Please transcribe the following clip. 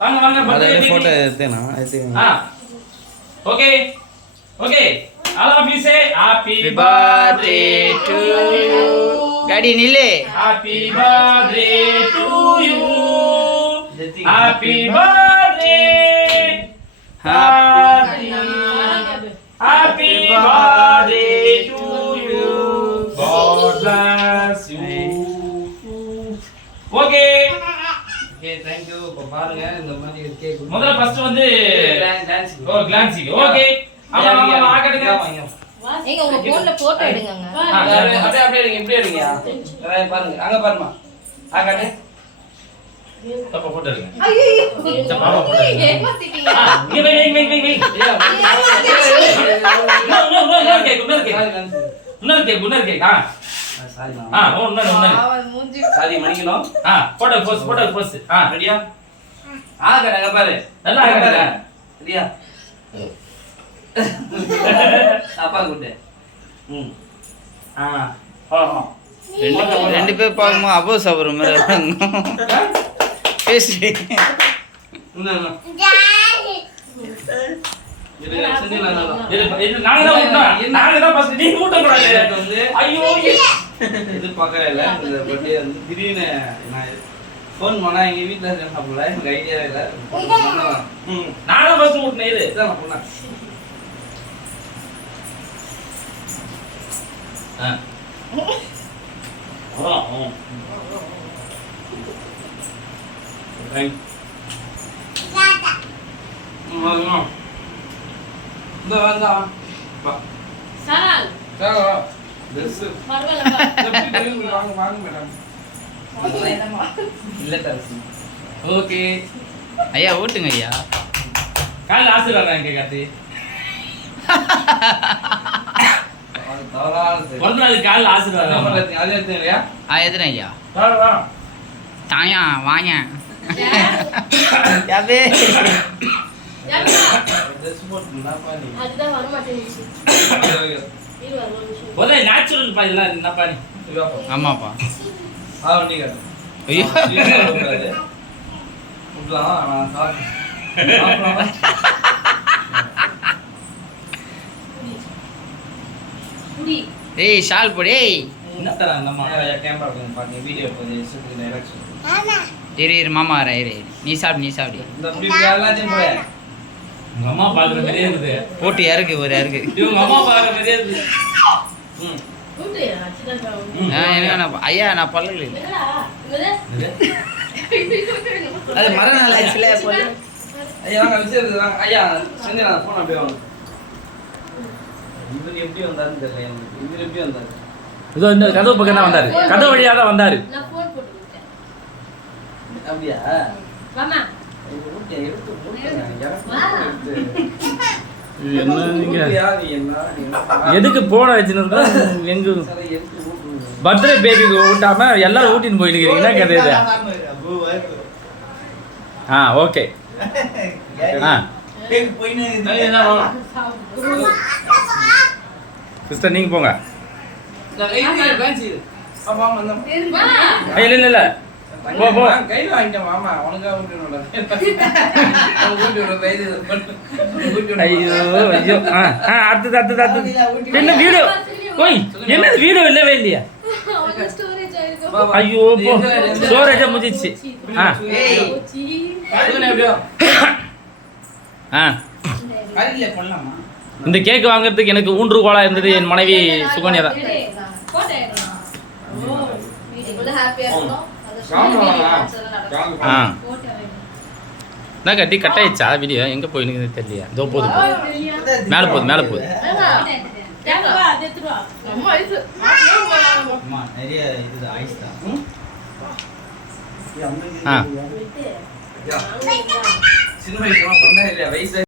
வாங்க வாங்க birthday photo எடுத்தேனா okay okay all of you say happy birthday to you गाड़ी नीले happy birthday to you happy birthday happy birthday to you god bless you okay okay thank you பாருங்க இந்த மாதிரி cake முதல்ல first வந்து dance glancing okay ஆமா ஆமா ஆகட்டுங்க நீங்க உங்க போன்ல போட்டோ எடுங்கங்க அப்படியே எடுங்க இப்படி எடுங்க பாருங்க அங்க பாருமா ஆகட்டு தப்பா போட்டோ எடுங்க ஐயோ பாப்பா போட்டோ எடுங்க ஏமாத்திட்டீங்க இங்க வை இன்னொரு கேக் சாரி இன்னொரு சாரி மணிக்கணும் போட்டோ போஸ் ரெடியா ஆகட்டு அங்க பாரு நல்லா ஆகட்டு ரெடியா அப்பா கூட்டு ரெண்டு பேர் பார்க்கும்போது அப்போ சாப்பிட்ற மாதிரி பேசி எதிர்பார்க்கவே இல்லை இந்த பர்த்டே வந்து திடீர்னு நான் ஃபோன் பண்ணா எங்க வீட்டில் இருக்க சாப்பிடல எனக்கு ஐடியாவே இல்லை நானும் ஃபர்ஸ்ட் ஊட்டினேன் இது இதான் நான் பண்ணேன் ஓகே ஐயா ஓட்டுங்க ஐயா காலையில் ஆசீர்வாதம் எங்க கார்த்தி பிறந்த நாள் காலையில் ஆசீர்வாதம் எத்தனை ஐயா வா தாயா வாங்க யாபே அதுதான் வர மாட்டேங்குது முதல்ல நேச்சுரல் பா இதெல்லாம் என்னப்பா நீ ஆமாப்பா ஐயோ ஏய் ஷால் போடு ஏய் என்ன தரேன் நம்ம கேமரா பாருங்க வீடியோ இரு மாமா வர இரு நீ சாப்பிடு எல்லாத்தையும் போய் உங்க அம்மா பாக்குற மாதிரியே இருக்குது போட்டு இறக்கு ஒரு இறக்கு இவங்க அம்மா பாக்குற மாதிரியே இருக்குது ஐயா நான் பல்லு அது மறுநாள் ஆச்சுல ஐயா வாங்க விசாரிச்சு வாங்க ஐயா செஞ்சு போன் அப்படியே வாங்க இவர் எப்படி வந்தாருன்னு தெரியல இவர் எப்படி வந்தாரு இதோ இந்த கதவு பக்கம் தான் வந்தாரு கதவு வழியா தான் வந்தாரு நான் போன் போட்டு விட்டேன் அப்படியா மாமா எதுக்கு போன வச்சுருந்தா எங்க பர்த்டே பேபிக்கு ஊட்டாம எல்லாரும் ஊட்டின்னு போயிருக்கிறீங்கன்னா கதை இது ஓகே சிஸ்டர் நீங்க போங்க இல்ல போ கையில வாங்கிட்டேன் மாமா உனக்காக ஐயோ ஐயோ அடுத்தது என்ன வீடியோ ஓய் என்னது வீடியோ இல்லவே இல்லையா ஐயோ போ ஸ்டோரேஜ் முடிஞ்சிச்சு இந்த கேக் வாங்குறதுக்கு எனக்கு ஊன்றுகோலா இருந்தது என் மனைவி சுகன்யா தான் என்ன கட்டி கட் ஆயிடுச்சா வீடியோ எங்க போயின்னு தெரியலையா இதோ போகுது மேலே போகுது சின்ன வயசு